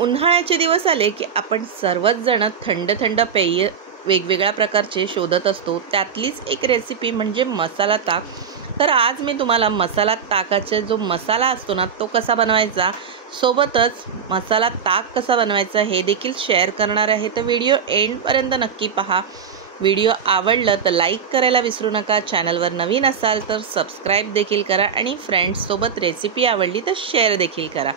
उन्हाळ्याचे दिवस आले की आपण सर्वच जण थंड थंड पेय वेगवेगळ्या प्रकारचे शोधत असतो। त्यातलीच एक रेसिपी म्हणजे मसाला ताक। तर आज मी तुम्हाला मसाला ताकाचा जो मसाला असतो ना तो कसा बनवायचा, सोबतच मसाला ताक कसा बनवायचा हे देखील शेअर करणार आहे। तर व्हिडिओ एंड पर्यंत नक्की पहा। व्हिडिओ आवडला तर लाईक करायला विसरू नका। चॅनलवर नवीन असाल तर सबस्क्राइब देखील करा आणि फ्रेंड्स सोबत रेसिपी आवडली तर शेअर देखील करा।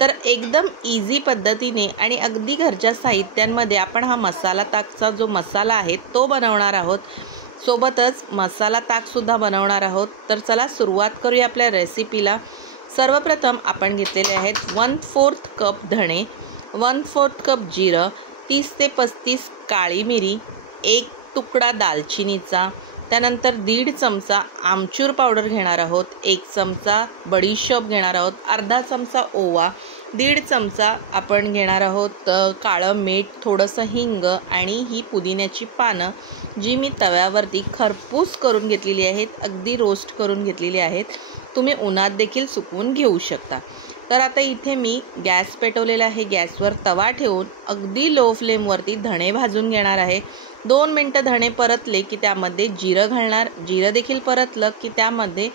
तर एकदम इझी पद्धतीने आणि अगदी घरच्या साहित्यांमध्ये आपण हा मसाला ताकचा जो मसाला आहे तो बनवणार आहोत। सोबतच मसाला ताक सुद्धा बनवणार आहोत। तर चला सुरुवात करूया आपल्या रेसिपीला। सर्वप्रथम आपण घेतलेले आहेत 1/4 कप धणे, 1/4 कप जिरं, 30 ते 35 काळी मिरी, 1 तुकडा दालचिनीचा, त्यानंतर 1.5 चमचा आमचूर पावडर घेणार आहोत, 1 चमचा बडीशोप घेणार आहोत, अर्धा चमचा ओवा, 1.5 चमचा आपण घेणार आहोत काळं मीठ, थोडंसं हिंग आणि ही पुदिन्याची पानं जी मी तव्यावरती खरपूस करून घेतलेली आहेत, अगदी रोस्ट करून घेतलेली आहेत। तुम्ही उन्हात देखील सुकवून घेऊ शकता। तर आता इथे मी गॅस पेटवलेला आहे। गॅसवर तवा ठेवून अगदी लो फ्लेमवरती धणे भाजून घेणार आहे। 2 मिनिटं धणे परतले की त्यामध्ये जिरं घालणार, जिरं देखील परतलं की त्यामध्ये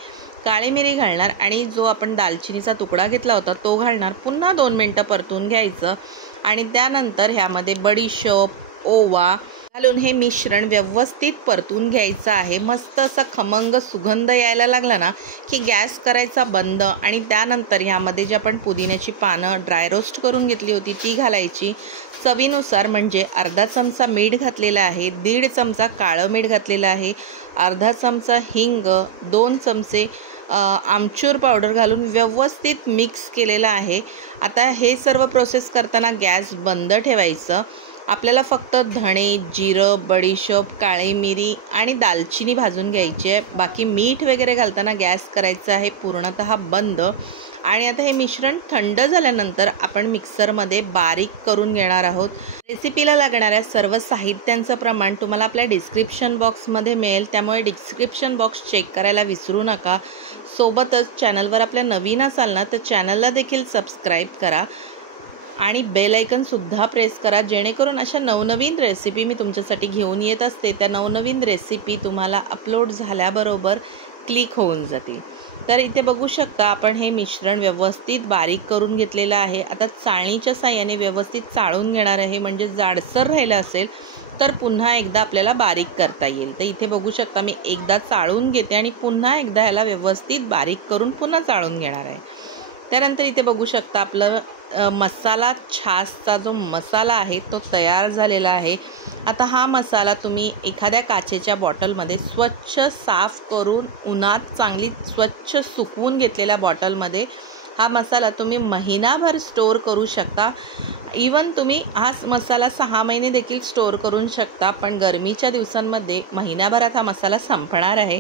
काळी मिरी घालणार आणि जो आपण दालचिनीचा तुकडा घेतला होता तो घालणार। पुन्हा 2 मिनिटं परतून घ्यायचं आणि त्यानंतर ह्यामध्ये बडीशोप, ओवा घालून हे मिश्रण व्यवस्थित परतून घ्यायचं आहे। मस्त असा खमंग सुगंध यायला लागला ना की गॅस करायचा बंद आणि त्यानंतर ह्यामध्ये जे आपण पुदिन्याची पानं ड्राय रोस्ट करून घेतली होती ती घालायची। चवीनुसार म्हणजे अर्धा चमचा मीठ घातलेला आहे, 1.5 चमचा काळं मीठ घातलेलं आहे, अर्धा चमचा हिंग, 2 चमचे आमचूर पावडर घालून व्यवस्थित मिक्स केलेलं आहे। आता हे सर्व प्रोसेस करताना गॅस बंद ठेवायचं। आपल्याला फक्त धणे, जिरं, बडीशोप, काळी मिरी आणि दालचिनी भाजून घ्यायची आहे। बाकी मीठ वगैरे घालताना गॅस करायचा आहे पूर्णतः बंद। आणि आता हे मिश्रण थंड झाल्यानंतर आपण मिक्सरमध्ये बारीक करून घेणार आहोत। रेसिपीला लागणाऱ्या सर्व साहित्यांचं प्रमाण तुम्हाला आपल्या डिस्क्रिप्शन बॉक्समध्ये मिळेल, त्यामुळे डिस्क्रिप्शन बॉक्स चेक करायला विसरू नका। सोबतच चॅनलवर आपल्या नवीन असाल ना तर चॅनलला देखील सबस्क्राईब करा आणि बेल आयकन सुद्धा प्रेस करा, जेणेकरून अशा नवनवीन रेसिपी मी तुमच्यासाठी घेऊन येत असते त्या नवनवीन रेसिपी तुम्हाला अपलोड झाल्याबरोबर क्लिक होऊन जातील। तर इथे बघू शकता आपण हे मिश्रण व्यवस्थित बारीक करून घेतलेलं आहे। आता चाळणीच्या साहाय्याने व्यवस्थित चाळून घेणार आहे, म्हणजे जाडसर राहिलं असेल तर पुन्हा एकदा आपल्याला बारीक करता येईल। तर इथे बघू शकता मी एकदा चाळून घेते आणि पुन्हा एकदा ह्याला व्यवस्थित बारीक करून पुन्हा चाळून घेणार आहे। त्यानंतर इथे बघू शकता आपलं मसाला छासचा जो मसाला आहे तो तयार झालेला आहे। आता हा मसाला तुम्ही एखाद्या काचेच्या बॉटलमध्ये स्वच्छ साफ करून उन्हात चांगली स्वच्छ सुकवून घेतलेल्या बॉटलमध्ये हा मसाला तुम्ही महिनाभर स्टोअर करू शकता। इवन तुम्ही हा मसाला 6 महिने देखील स्टोअर करू शकता, पण गरमीच्या दिवसांमध्ये महिनाभरात हा मसाला संपणार आहे।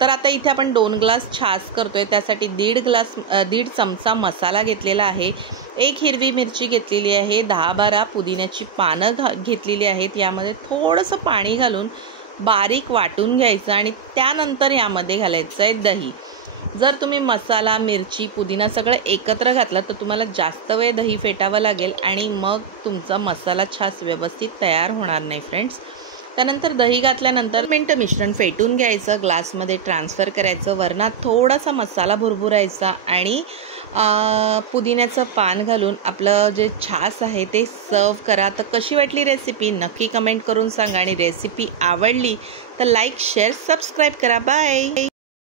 तर आता इथे आपण 2 ग्लास छास करतोय, त्यासाठी 1.5 चमचा मसाला घेतलेला आहे, 1 हिरवी मिरची घेतलेली आहे, 10-12 पुदिन्याची पानं घेतलेली आहेत। यामध्ये थोडंसं पाणी घालून बारीक वाटून घ्यायचं आणि त्यानंतर यामध्ये घालायचं आहे दही। जर तुम्ही मसाला, मिरची, पुदिना सगळं एकत्र घातलं तर तुम्हाला जास्त वेळ दही फेटावं लागेल आणि मग तुमचा मसाला छास व्यवस्थित तयार होणार नाही फ्रेंड्स। त्यानंतर दही घातल्यानंतर मिनिटं मिश्रण फेटून घ्यायचं, ग्लासमध्ये ट्रान्सफर करायचं, वरणात थोडासा मसाला भुरभुरायचा आणि पुदिन्याचं पान घालून आपलं जे छास आहे ते सर्व करा। तर कशी वाटली रेसिपी नक्की कमेंट करून सांगा आणि रेसिपी आवडली तर लाईक, शेअर, सबस्क्राईब करा। बाय।